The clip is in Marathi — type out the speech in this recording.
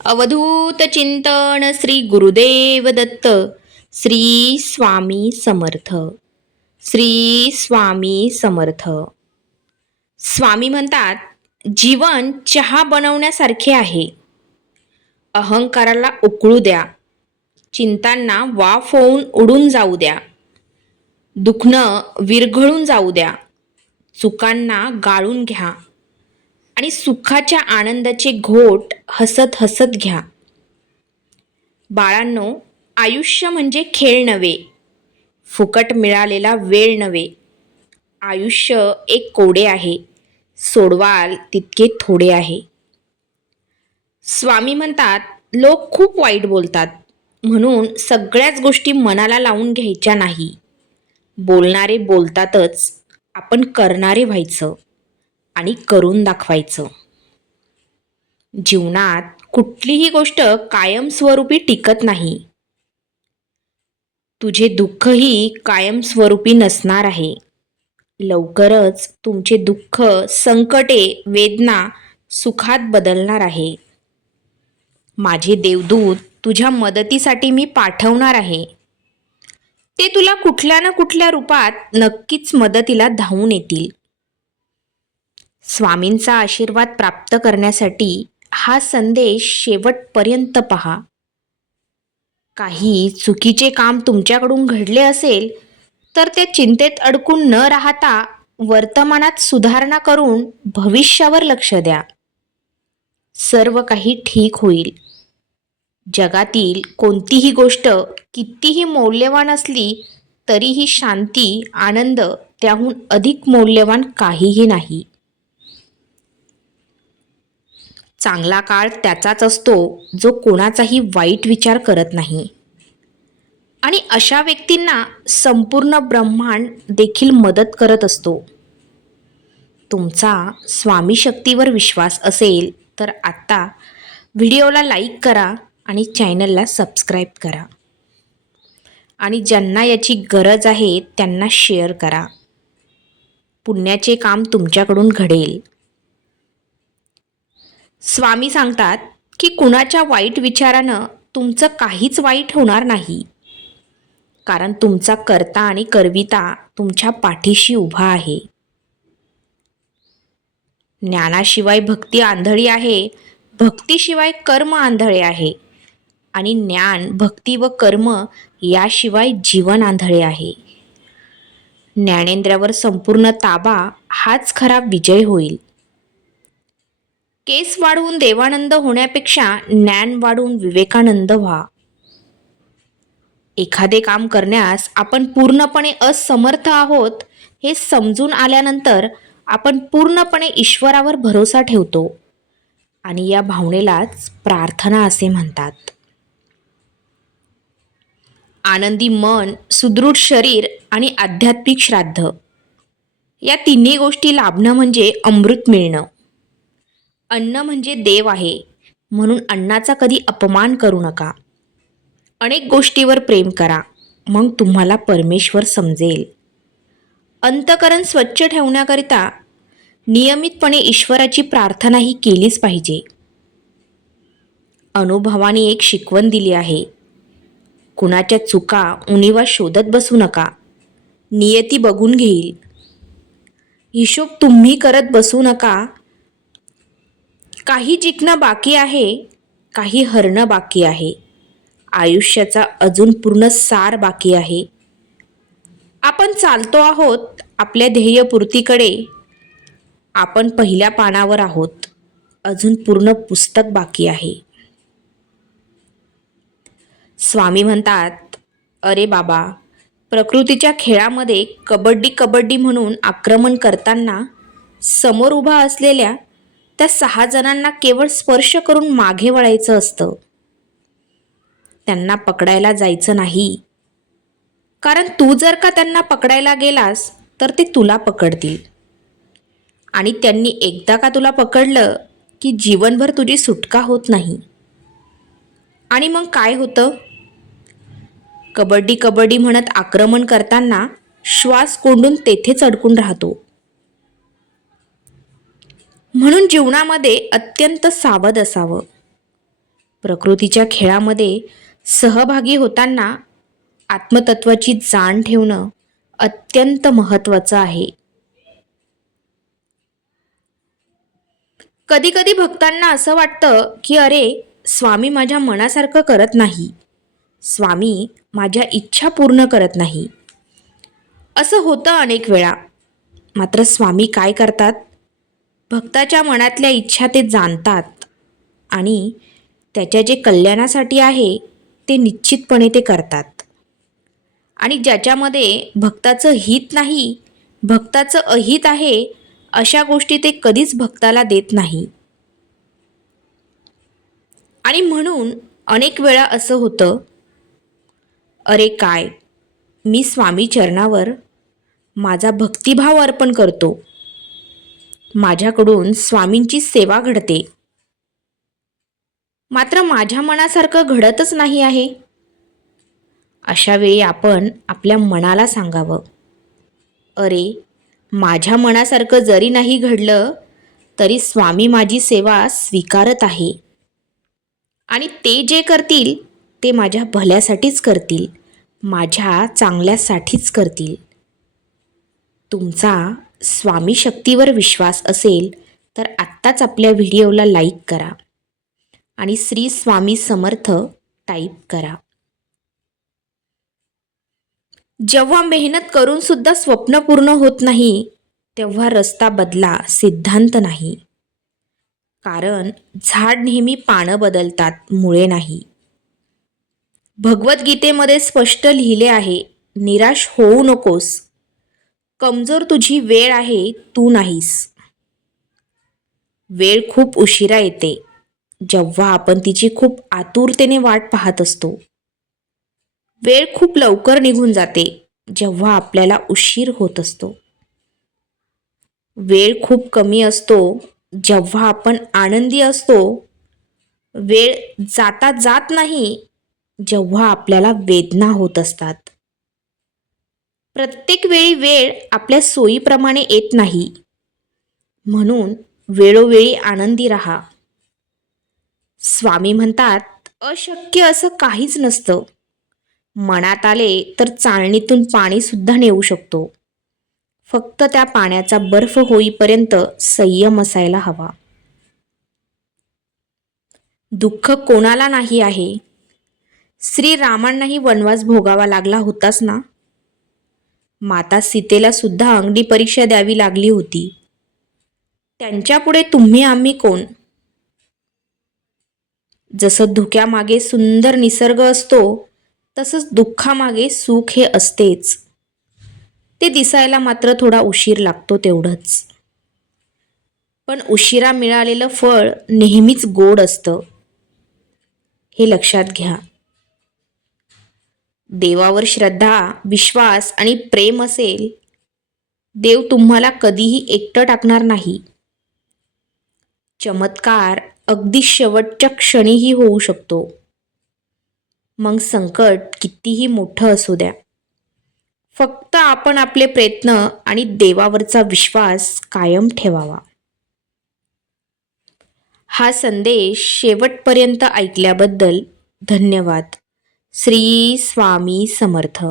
अवधूत चिंतन श्री गुरुदेव दत्त. श्री स्वामी समर्थ. श्री स्वामी समर्थ. स्वामी म्हणतात, जीवन चहा बनवण्यासारखे आहे. अहंकाराला उकळू द्या, चिंतांना वाफ होऊन उडून जाऊ द्या, दुखणं विरघळून जाऊ द्या, चुकांना गाळून घ्या आणि सुखाच्या आनंदाचे घोट हसत हसत घ्या. बाळांनो, आयुष्य म्हणजे खेळ नव्हे, फुकट मिळालेला वेळ नव्हे. आयुष्य एक कोडे आहे, सोडवाल तितके थोडे आहे. स्वामी म्हणतात, लोक खूप वाईट बोलतात, म्हणून सगळ्याच गोष्टी मनाला लावून घ्यायच्या नाही. बोलणारे बोलतातच, आपण करणारे व्हायचं आणि करून दाखवायचं. जीवनात कुठलीही गोष्ट कायमस्वरूपी टिकत नाही. तुझे दुःखही कायमस्वरूपी नसणार आहे. लवकरच तुमचे दुःख, संकटे, वेदना सुखात बदलणार आहे. माझे देवदूत तुझ्या मदतीसाठी मी पाठवणार आहे. ते तुला कुठल्या ना कुठल्या रूपात नक्कीच मदतीला धावून येतील. स्वामींचा आशीर्वाद प्राप्त करण्यासाठी हा संदेश शेवटपर्यंत पहा. काही चुकीचे काम तुमच्याकडून घडले असेल तर ते चिंतेत अडकून न राहता वर्तमानात सुधारणा करून भविष्यावर लक्ष द्या. सर्व काही ठीक होईल. जगातील कोणतीही गोष्ट कितीही मौल्यवान असली तरीही शांती, आनंद त्याहून अधिक मौल्यवान काहीही नाही. चांगला काळ त्याचाच असतो जो कोणाचाही वाईट विचार करत नाही. आणि अशा व्यक्तींना संपूर्ण ब्रह्मांड देखील मदत करत असतो. तुमचा स्वामी शक्तीवर विश्वास असेल तर आता व्हिडिओला लाईक करा आणि चॅनलला सबस्क्राईब करा. आणि ज्यांना याची गरज आहे त्यांना शेअर करा. पुण्याचे काम तुमच्याकडून घडेल. स्वामी सांगतात की कुणाच्या वाईट विचारानं तुमचं काहीच वाईट होणार नाही, कारण तुमचा कर्ता आणि करविता तुमच्या पाठीशी उभा आहे. ज्ञानाशिवाय भक्ती आंधळी आहे, भक्तीशिवाय कर्म आंधळे आहे आणि ज्ञान, भक्ती व कर्म याशिवाय जीवन आंधळे आहे. ज्ञानेंद्रियावर संपूर्ण ताबा हाच खरा विजय होईल. केस वाढवून देवानंद होण्यापेक्षा ज्ञान वाढवून विवेकानंद व्हा. एखादे काम करण्यास आपण पूर्णपणे असमर्थ आहोत हे समजून आल्यानंतर आपण पूर्णपणे ईश्वरावर भरोसा ठेवतो आणि या भावनेलाच प्रार्थना असे म्हणतात. आनंदी मन, सुदृढ शरीर आणि आध्यात्मिक श्राद्ध या तिन्ही गोष्टी लाभणं म्हणजे अमृत मिळणं. अन्न म्हणजे देव आहे, म्हणून अन्नाचा कधी अपमान करू नका. अनेक गोष्टीवर प्रेम करा, मग तुम्हाला परमेश्वर समजेल. अंतःकरण स्वच्छ ठेवण्याकरिता नियमितपणे ईश्वराची प्रार्थनाही केलीच पाहिजे. अनुभवाने एक शिकवण दिली आहे, कुणाच्या चुका उणिवा शोधत बसू नका. नियती बघून घेईल. हिशोब तुम्ही करत बसू नका. काही जिंकणं बाकी आहे, काही हरणं बाकी आहे. आयुष्याचा अजून पूर्ण सार बाकी आहे. आपण चालतो आहोत आपल्या ध्येयपूर्तीकडे. आपण पहिल्या पानावर आहोत, अजून पूर्ण पुस्तक बाकी आहे. स्वामी म्हणतात, अरे बाबा, प्रकृतीच्या खेळामध्ये कबड्डी कबड्डी म्हणून आक्रमण करताना समोर उभा असलेल्या त्या 6 जणांना केवळ स्पर्श करून मागे वळायचं असतं. त्यांना पकडायला जायचं नाही, कारण तू जर का त्यांना पकडायला गेलास तर ते तुला पकडतील. आणि त्यांनी एकदा का तुला पकडलं की जीवनभर तुझी सुटका होत नाही. आणि मग काय होतं? कबड्डी कबड्डी म्हणत आक्रमण करताना श्वास कोंडून तेथेच अडकून राहतो. म्हणून जीवनामध्ये अत्यंत सावध असावं. प्रकृतीच्या खेळामध्ये सहभागी होताना आत्मतत्वाची जाण ठेवणं अत्यंत महत्त्वाचं आहे. कधी कधी भक्तांना असं वाटतं की अरे, स्वामी माझ्या मनासारखं करत नाही, स्वामी माझ्या इच्छा पूर्ण करत नाही. असं होतं अनेक वेळा. मात्र स्वामी काय करतात? भक्ताच्या मनातल्या इच्छा ते जाणतात आणि त्याच्या जे कल्याणासाठी आहे ते निश्चितपणे ते करतात. आणि ज्याच्यामध्ये भक्ताचं हित नाही, भक्ताचं अहित आहे, अशा गोष्टी ते कधीच भक्ताला देत नाही. आणि म्हणून अनेक वेळा असं होतं, अरे काय, मी स्वामी चरणावर माझा भक्तिभाव अर्पण करतो, माझ्याकडून स्वामींची सेवा घडते, मात्र माझ्या मनासारखं घडतच नाही आहे. अशा वेळी आपण आपल्या मनाला सांगावं, अरे, माझ्या मनासारखं जरी नाही घडलं तरी स्वामी माझी सेवा स्वीकारत आहे आणि ते जे करतील ते माझ्या भल्यासाठीच करतील, माझ्या चांगल्यासाठीच करतील. तुमचा स्वामी शक्तीवर विश्वास असेल तर आत्ताच आपल्या व्हिडिओला लाईक करा आणि श्री स्वामी समर्थ टाईप करा. जेव्हा मेहनत करून सुद्धा स्वप्न पूर्ण होत नाही तेव्हा रस्ता बदला, सिद्धांत नाही. कारण झाड नेहमी पानं बदलतात, मुळे नाही. भगवद्गीतेमध्ये स्पष्ट लिहिले आहे, निराश होऊ नकोस, कमजोर तुझी वेळ आहे, तू नाहीस. वेळ खूप उशिरा येते जेव्हा आपण तिची खूप आतुरतेने वाट पाहत असतो. वेळ खूप लवकर निघून जाते जेव्हा आपल्याला उशीर होत असतो. वेळ खूप कमी असतो जेव्हा आपण आनंदी असतो. वेळ जाता जात नाही जेव्हा आपल्याला वेदना होत असतात. प्रत्येक वेळी वेळ आपल्या सोयीप्रमाणे येत नाही, म्हणून वेळोवेळी आनंदी राहा. स्वामी म्हणतात, अशक्य असं काहीच नसतं. मनात आले तर चाळणीतून पाणी सुद्धा नेऊ शकतो. फक्त त्या पाण्याचा बर्फ होईपर्यंत संयम असायला हवा. दुःख कोणाला नाही आहे? श्रीरामांनाही वनवास भोगावा लागला होताच ना. माता सीतेला सुद्धा अंगडी परीक्षा द्यावी लागली होती. त्यांच्यापुढे तुम्ही आम्ही कोण? जसं धुक्यामागे सुंदर निसर्ग असतो तसंच दुःखामागे सुख हे असतेच. ते दिसायला मात्र थोडा उशीर लागतो तेवढंच. पण उशिरा मिळालेलं फळ नेहमीच गोड असतं, हे लक्षात घ्या. देवावर श्रद्धा, विश्वास आणि प्रेम असेल, देव तुम्हाला कधीही एकटं टाकणार नाही. चमत्कार अगदी शेवटच्या क्षणीही होऊ शकतो. मग संकट कितीही मोठं असू द्या, फक्त आपण आपले प्रयत्न आणि देवावरचा विश्वास कायम ठेवावा. हा संदेश शेवटपर्यंत ऐकल्याबद्दल धन्यवाद. श्री स्वामी समर्थ.